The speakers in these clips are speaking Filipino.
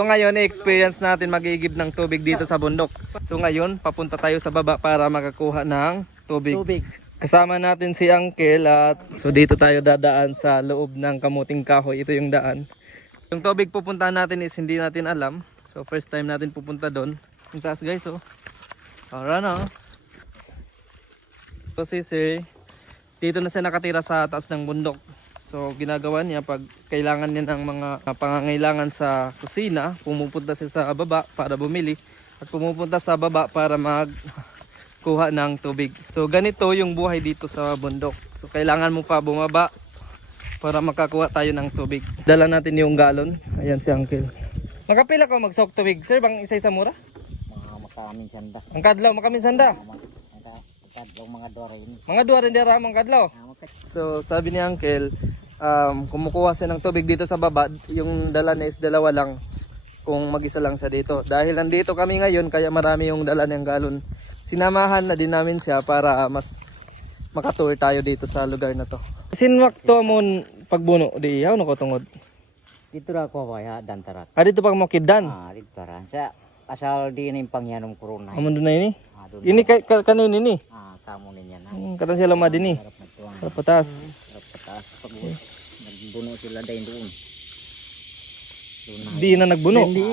So ngayon, i-experience natin mag-iigib ng tubig dito sa bundok. So ngayon, papunta tayo sa baba para makakuha ng tubig. Kasama natin si Uncle at so dito tayo dadaan sa loob ng kamuting kahoy. Ito yung daan. Yung tubig pupuntahan natin is hindi natin alam. So first time natin pupunta doon. Yung taas guys oh. Alright na. So si Sir, dito na siya nakatira sa taas ng bundok. So ginagawa niya pag kailangan niya ng mga pangangailangan sa kusina, pumupunta siya sa baba para bumili at pumupunta sa baba para magkuha ng tubig. So ganito yung buhay dito sa bundok. So kailangan mo pa bumaba para makakuha tayo ng tubig. Dala natin yung galon. Ayan si Uncle. Makapila ka magsok tubig, sir, bang isa-isa mura? Makaminsan da. Ang kadlaw, makaminsan da. Mga dua rin. Mga dua rin dira ang kadlaw. So sabi ni Uncle, kumukuha siya ng tubig dito sa baba. Yung dala niya is dalawa lang kung mag-isa lang siya dito. Dahil nandito kami ngayon kaya marami yung dala niyang galon. Sinamahan na din namin siya para mas makatour tayo dito sa lugar na to. Sinwak to amon pagbuno di yaw no ko tungod. Dito ra ko kaya dantarat. Dito pag mo kidan. Dito ra. Sa asal di na pangyanom corona. Amon do na ini. Ini kanin ini. Kamo niya na. Kata sila madini. Sa patas. Patas pag nagbuno sila dayon doon. Di na nagbuno. Hindi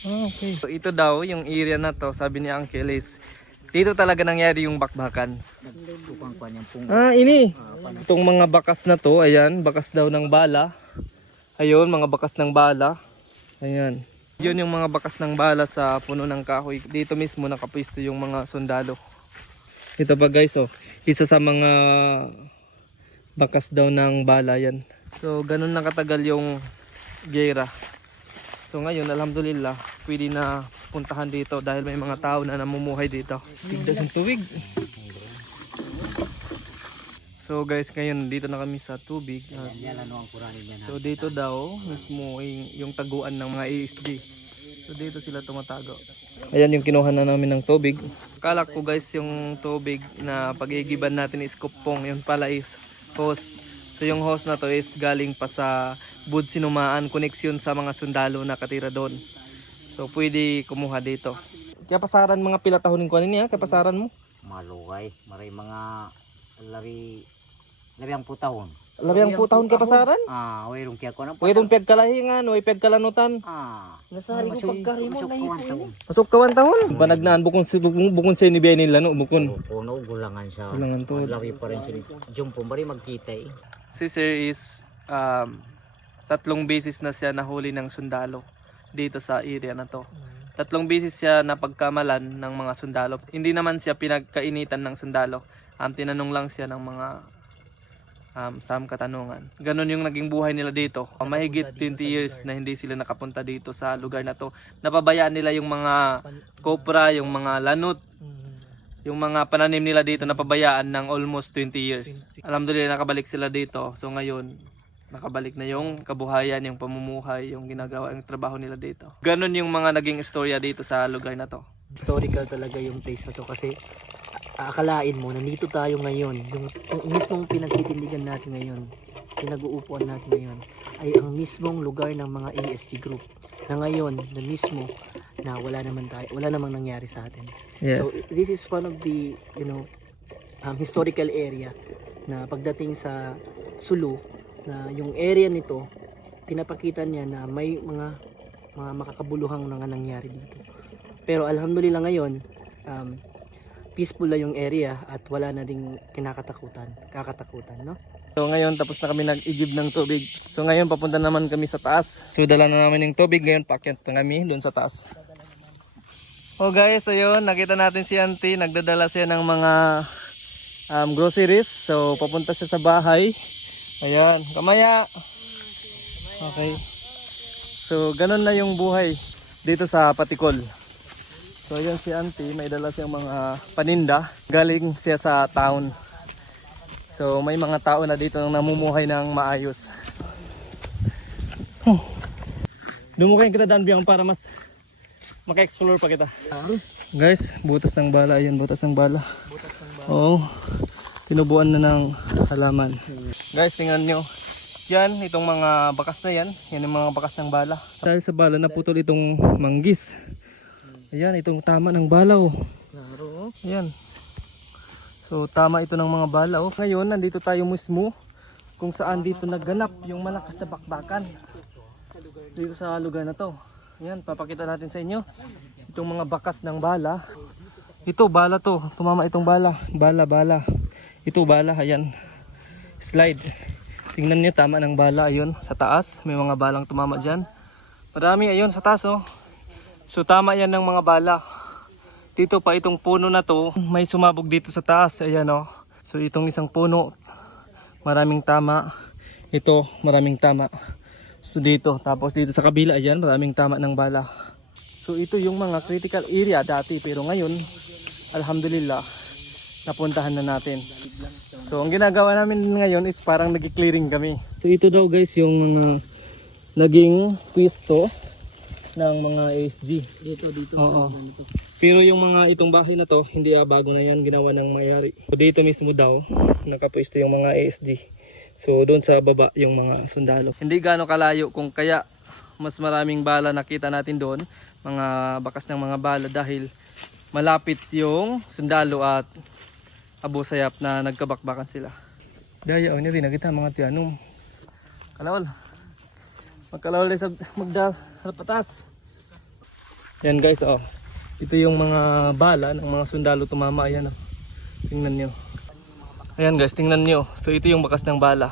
Okay. So ito daw yung area na to, sabi ni Uncle is dito talaga nangyari yung bakbakan. Ini. Itong mga bakas na to, ayan, bakas daw ng bala. Ayun, mga bakas ng bala. Ayan. Yun yung mga bakas ng bala sa puno ng kahoy. Dito mismo nakapwesto yung mga sundalo. Ito pa guys, oh, isa sa mga bakas daw ng bala yan. So ganun na katagal yung gera. So ngayon alhamdulillah pwede na puntahan dito dahil may mga tao na namumuhay dito. Tigdas ng tuwig. So guys, ngayon dito na kami sa tubig. So dito daw mismo yung taguan ng mga ESD. So dito sila tumatago. Ayan yung kinuha na namin ng tubig. Akala ko guys yung tubig na pag-iigiban natin is kupong. Yun pala is hose. So yung hose na to is galing pa sa Bud Sinumaan, koneksyon sa mga sundalo na katira doon. So pwede kumuha dito. Kaya pasaran mga pila tahonin ko niya, kaya pasaran mo? Malugay, maray mga labing putahon. Labing putahon kaya pasaran? Wayrong kaya ko na. Wayrong pagkalahingan, way pagkalanutan. Nasari ko pagkari mo na ito. Masuk kawan tahon. Panagnaan bukon sa ni Benin lano bukon. Puno gulangan sa. Gulangan to. Lawi pa rin si Jumpo bari magkita eh. Si Sir is 3 beses na siya nahuli ng sundalo dito sa area na to. 3 beses siya napagkamalan ng mga sundalo. Hindi naman siya pinagkainitan ng sundalo. Tinanong lang siya ng mga katanungan. Ganon yung naging buhay nila dito. Mahigit 20 years na hindi sila nakapunta dito sa lugar na to. Napabayaan nila yung mga kopra, yung mga lanut, yung mga pananim nila dito napabayaan ng almost 20 years. Alhamdulillah nakabalik sila dito. So ngayon, nakabalik na yung kabuhayan, yung pamumuhay, yung ginagawa, yung trabaho nila dito. Ganon yung mga naging istorya dito sa lugar na to. Historical talaga yung place na to kasi akalain mo, nandito tayo ngayon. Yung mismong pinagtitindigan natin ngayon, pinag-uupuan natin ngayon, ay ang mismong lugar ng mga ESG group. Na ngayon, na mismo, na wala namang nangyari sa atin. Yes. So this is one of the, historical area na pagdating sa Sulu, na yung area nito, pinapakita niya na may mga makakabuluhang nangyari dito. Pero alhamdulillah ngayon, peaceful na yung area at wala na ding kakatakutan, no? So ngayon tapos na kami nag-igib ng tubig. So ngayon papunta naman kami sa taas. So dala na namin yung tubig, ngayon paakyat na kami doon sa taas. Oh guys, ayun, nakita natin si Auntie, nagdadala siya ng mga groceries. So papunta siya sa bahay. Ayan, kamaya. Okay. So ganun na yung buhay dito sa Patikol. So ayan si Auntie, may dala siyang mga paninda. Galing siya sa town. So may mga tao na dito nang namumuhay ng maayos. Dumukay kita daan biyang para mas maka-explore pa kita. Guys, butas ng bala. Ayan, butas ng bala. Oo. Tinubuan na ng halaman. Guys, tingnan nyo. Yan, itong mga bakas na yan. Yan yung mga bakas ng bala. Dahil sa bala naputol itong manggis. Ayan, itong tama ng bala oh. Klaro. Ayan. So tama ito ng mga bala oh. Ngayon, nandito tayo mismo kung saan dito nagganap yung malakas na bakbakan. Dito sa lugar na to. Ayan, papakita natin sa inyo. Itong mga bakas ng bala. Ito, bala to. Tumama itong bala. Bala. Ito, bala. Ayan. Slide. Tingnan niyo, tama ng bala. Ayun, sa taas. May mga balang tumama dyan. Marami, ayun, sa taas oh. So, tama yan ng mga bala. Dito pa, itong puno na to, may sumabog dito sa taas. Ayan oh. So, itong isang puno, maraming tama. Ito, maraming tama. So, dito. Tapos, dito sa kabila, ayan, maraming tama ng bala. So, ito yung mga critical area dati. Pero ngayon, alhamdulillah, napuntahan na natin. So ang ginagawa namin ngayon is parang nag-clearing kami. So ito daw guys yung mga naging pwesto ng mga ASG. Dito. Oo. Pero yung mga itong bahay na to, hindi bago na yan, ginawa ng mayari. So dito mismo daw, nakapwesto yung mga ASG. So doon sa baba yung mga sundalo. Hindi gaano kalayo kung kaya mas maraming bala nakita natin doon. Mga bakas ng mga bala dahil malapit yung sundalo at Abu Sayyaf na nagkabakbakan sila. Daya, ini rin nakita mga tiyanong. Kalawal. Magkalawal sa magdal sa patas. Yan guys, oh. Ito yung mga bala ng mga sundalo tumama. Ayan oh. Tingnan nyo. Ayan guys, tingnan nyo. So ito yung bakas ng bala.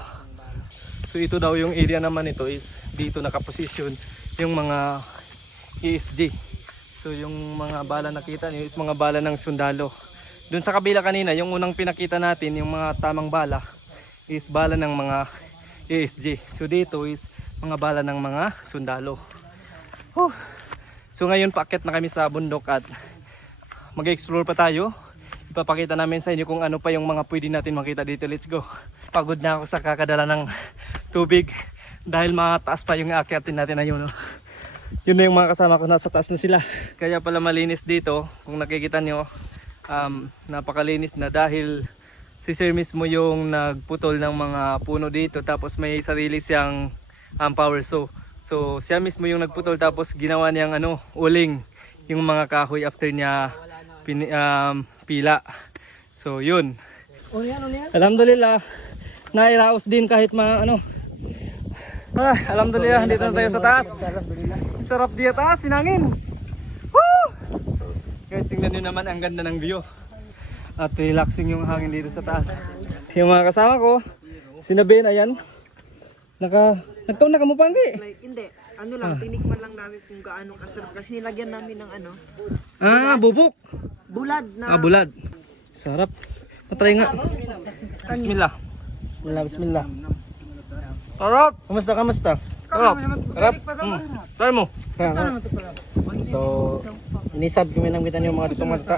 So ito daw yung area naman ito is dito nakaposisyon yung mga ESG. So yung mga bala nakita nyo is mga bala ng sundalo. Doon sa kabila kanina, yung unang pinakita natin, yung mga tamang bala is bala ng mga ESG. So dito is mga bala ng mga sundalo. So ngayon paakyat na kami sa bundok at mag-explore pa tayo. Ipapakita namin sa inyo kung ano pa yung mga pwede natin makita dito. Let's go. Pagod na ako sa kakadala ng tubig dahil mataas pa yung aakyatin natin na yun. Yun na yung mga kasama ko, nasa taas na sila. Kaya pala malinis dito, kung nakikita nyo, napakalinis na dahil si sir mismo yung nagputol ng mga puno dito, tapos may sarili siyang power saw. So siya mismo yung nagputol, tapos ginawa niyang uling yung mga kahoy after niya pila. So yun. Alhamdulillah, nairaos din kahit alhamdulillah, dito na tayo sa taas. Sarap di taas, sinangin. Woo! Guys, tingnan nyo naman ang ganda ng view. At relaxing yung hangin dito sa taas. Yung mga kasama ko, sinabihin, ayan. Nagtaon na kamupanggi. Like, hindi. Ano lang, tinikman lang namin kung gaano kasarap. Kasi nilagyan namin ng Bubuk. bulad na. Bulad. Sarap. Patry nga. Bismillah. Bismillah. Sarap. Kamusta? Sarap. Try mo. So, inisab kami nang kita niyo mga ditong mata.